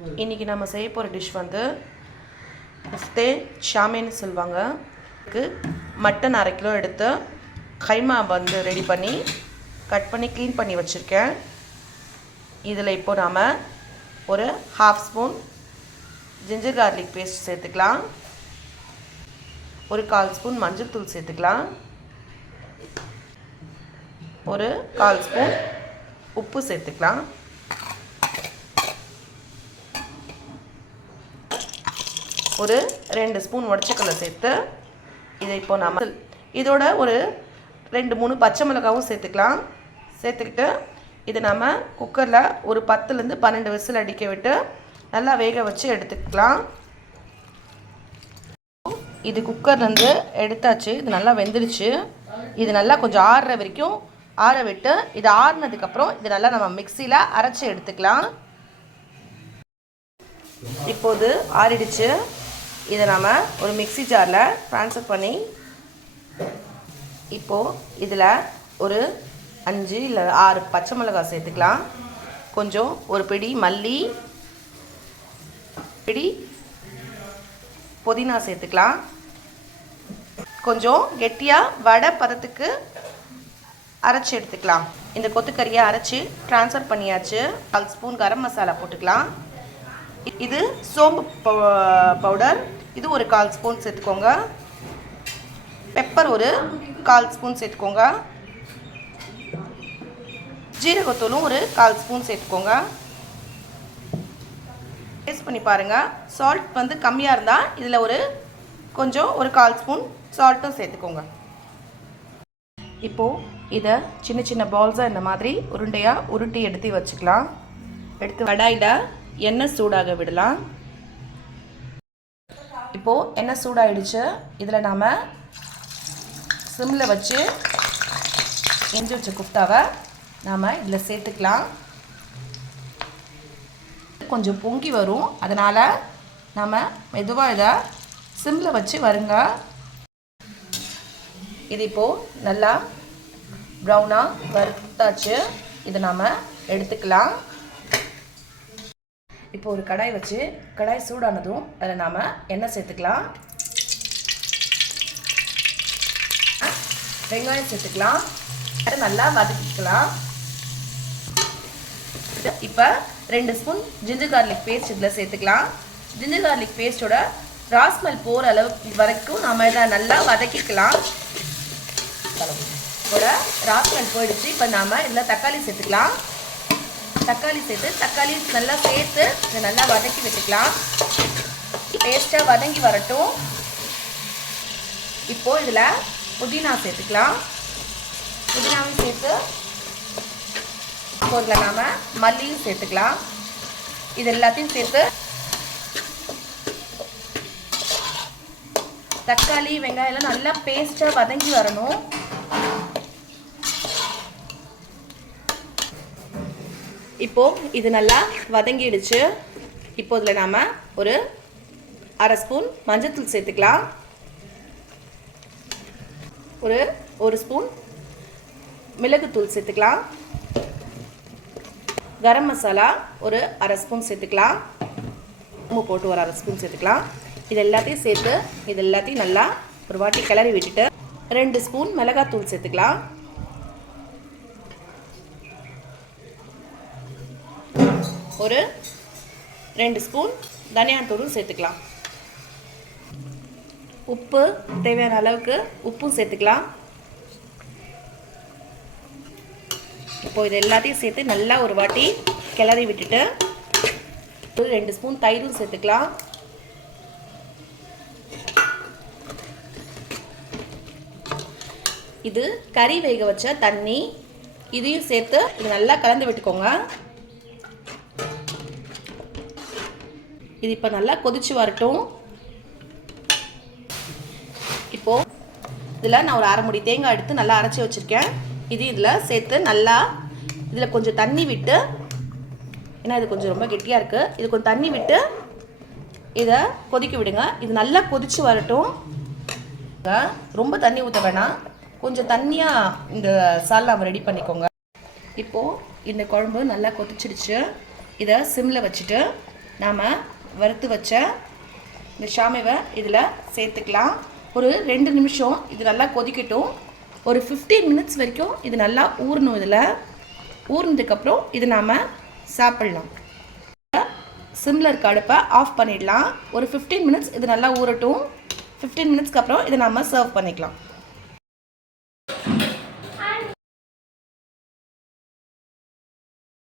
இன்றைக்கி நம்ம செய்ய போகிற டிஷ் வந்து குஃப்தே ஷாமேன்னு சொல்லுவாங்க. இதுக்கு மட்டன் 1/2 கிலோ எடுத்து கைமா வந்து ரெடி பண்ணி கட் பண்ணி க்ளீன் பண்ணி வச்சுருக்கேன். இதில் இப்போ நாம் ஒரு 1/2 ஸ்பூன் ஜிஞ்சர் கார்லிக் பேஸ்ட் சேர்த்துக்கலாம். ஒரு 1/4 ஸ்பூன் மஞ்சள் தூள் சேர்த்துக்கலாம். ஒரு 1/4 ஸ்பூன் உப்பு சேர்த்துக்கலாம். ஒரு 2 ஸ்பூன் உடச்சக்கல்லை சேர்த்து இதை இப்போ நம்ம இதோட ஒரு 2-3 பச்சை மிளகாவும் சேர்த்துக்கலாம். சேர்த்துக்கிட்டு இதை நம்ம குக்கரில் ஒரு 10லேருந்து 12 விசில் அடிக்க விட்டு நல்லா வேக வச்சு எடுத்துக்கலாம். இது குக்கர்லேருந்து எடுத்தாச்சு. இது நல்லா வெந்துடுச்சு. இது நல்லா கொஞ்சம் ஆறுற வரைக்கும் ஆற விட்டு இது ஆறுனதுக்கப்புறம் இது நல்லா நம்ம மிக்சியில் அரைச்சி எடுத்துக்கலாம். இப்போது ஆறிடுச்சு. இதை நாம் ஒரு மிக்ஸி ஜாரில் ட்ரான்ஸ்ஃபர் பண்ணி இப்போது இதில் ஒரு 5 இல்லை 6 பச்சை மிளகாய் சேர்த்துக்கலாம். கொஞ்சம் ஒரு பிடி மல்லி, பிடி புதினா சேர்த்துக்கலாம். கொஞ்சம் கெட்டியாக வடை பதத்துக்கு அரைச்சி எடுத்துக்கலாம். இந்த கொத்துக்கறியை அரைச்சி ட்ரான்ஸ்ஃபர் பண்ணியாச்சு. 1/4 ஸ்பூன் கரம் மசாலா போட்டுக்கலாம். இது சோம்பு பவுடர், இது ஒரு 1/4 ஸ்பூன் சேர்த்துக்கோங்க. பெப்பர் ஒரு 1/4 ஸ்பூன் சேர்த்துக்கோங்க. ஜீரகத்தூளும் ஒரு 1/4 ஸ்பூன் சேர்த்துக்கோங்க. டேஸ்ட் பண்ணி பாருங்கள். சால்ட் வந்து கம்மியாக இருந்தால் இதில் ஒரு 1/4 ஸ்பூன் சால்ட்டும் சேர்த்துக்கோங்க. இப்போது இதை சின்ன சின்ன பால்ஸாக இந்த மாதிரி உருண்டையாக உருட்டி எடுத்து வச்சுக்கலாம். எடுத்து கடாயில் எண்ணெய் சூடாக விடலாம். இப்போது எண்ணெய் சூடாகிடுச்சு. இதில் நாம் சிம்மில் வச்சு எஞ்சி வச்ச குஃப்தாவை நாம் இதில் சேர்த்துக்கலாம். கொஞ்சம் பொங்கி வரும். அதனால் நாம் மெதுவாக இதை சிம்மில் வச்சு வருங்க. இது இப்போது நல்லா ப்ரௌனாக வறுத்தாச்சு. இதை நாம் எடுத்துக்கலாம். இப்போ ஒரு கடாய் வச்சு கடாய் சூடானதும் அதில் நாம் எண்ணெய் சேர்த்துக்கலாம். வெங்காயம் சேர்த்துக்கலாம். நல்லா வதக்கிக்கலாம். இப்போ 2 ஸ்பூன் ஜிஞ்சர் கார்லிக் பேஸ்ட் இதில் சேர்த்துக்கலாம். ஜிஞ்சர் கார்லிக் பேஸ்ட்டோட ராஸ்மெல் போகிற அளவுக்கு வரைக்கும் நம்ம இதை நல்லா வதக்கிக்கலாம். இதோட ராஸ்மெல் போயிடுச்சு. இப்போ நாம் இதில் தக்காளி சேர்த்துக்கலாம். தக்காளி சேர்த்து தக்காளி நல்லா சேர்த்து இதை நல்லா வதக்கி வச்சுக்கலாம். பேஸ்ட்டாக வதங்கி வரட்டும். இப்போது இதில் புதினா சேர்த்துக்கலாம். புதினாவும் சேர்த்து இப்போ இதில் நாம் மல்லியும் சேர்த்துக்கலாம். இது எல்லாத்தையும் சேர்த்து தக்காளி வெங்காயம் நல்லா பேஸ்ட்டாக வதங்கி வரணும். இப்போது இது நல்லா வதங்கிடுச்சு. இப்போ இதில் நாம் ஒரு 1/2 ஸ்பூன் மஞ்சள்தூள் சேர்த்துக்கலாம். ஒரு ஸ்பூன் மிளகுத்தூள் சேர்த்துக்கலாம். கரம் மசாலா ஒரு 1/2 ஸ்பூன் சேர்த்துக்கலாம். உப்பு போட்டு ஒரு 1/2 ஸ்பூன் சேர்த்துக்கலாம். இது எல்லாத்தையும் சேர்த்து இது எல்லாத்தையும் நல்லா ஒரு வாட்டி கிளறி விட்டுட்டு 2 ஸ்பூன் மிளகாத்தூள் சேர்த்துக்கலாம். ஒரு 2 ஸ்பூன் தனியாத்தூளும் சேர்த்துக்கலாம். உப்பு தேவையான அளவுக்கு உப்பும் சேர்த்துக்கலாம். இப்போ இது எல்லாத்தையும் சேர்த்து நல்லா ஒரு வாட்டி கிளறி விட்டுட்டு ஒரு 2 ஸ்பூன் தயிரும் சேர்த்துக்கலாம். இது கறி வேக வச்ச தண்ணி, இதையும் சேர்த்து இது நல்லா கலந்து விட்டுக்கோங்க. இது இப்போ நல்லா கொதிச்சு வரட்டும். இப்போது இதில் நான் ஒரு 1/2 மூடி தேங்காய் எடுத்து நல்லா அரைச்சி வச்சுருக்கேன். இது இதில் சேர்த்து நல்லா இதில் கொஞ்சம் தண்ணி விட்டு, ஏன்னா இது கொஞ்சம் ரொம்ப கெட்டியாக இருக்குது, இது கொஞ்சம் தண்ணி விட்டு இதை கொதிக்க விடுங்க. இது நல்லா கொதிச்சு வரட்டும். ரொம்ப தண்ணி ஊற்ற வேணாம், கொஞ்சம் தண்ணியாக இந்த சால்னாவை ரெடி பண்ணிக்கோங்க. இப்போது இந்த குழம்பு நல்லா கொதிச்சிடுச்சு. இதை சிம்மில் வச்சுட்டு நாம் வறுத்து வச்ச இந்த ஷாமேவை இதில் சேர்த்துக்கலாம். ஒரு 2 நிமிஷம் இது நல்லா கொதிக்கட்டும். ஒரு 15 மினிட்ஸ் வரைக்கும் இது நல்லா ஊறணும். இதில் ஊறினதுக்கப்புறம் இது நாம் சாப்பிட்லாம். சிம்மில் இருக்க அடுப்பை ஆஃப் பண்ணிடலாம். ஒரு 15 மினிட்ஸ் இது நல்லா ஊறட்டும். 15 மினிட்ஸ்க்கு அப்புறம் இதை நாம் சர்வ் பண்ணிக்கலாம்.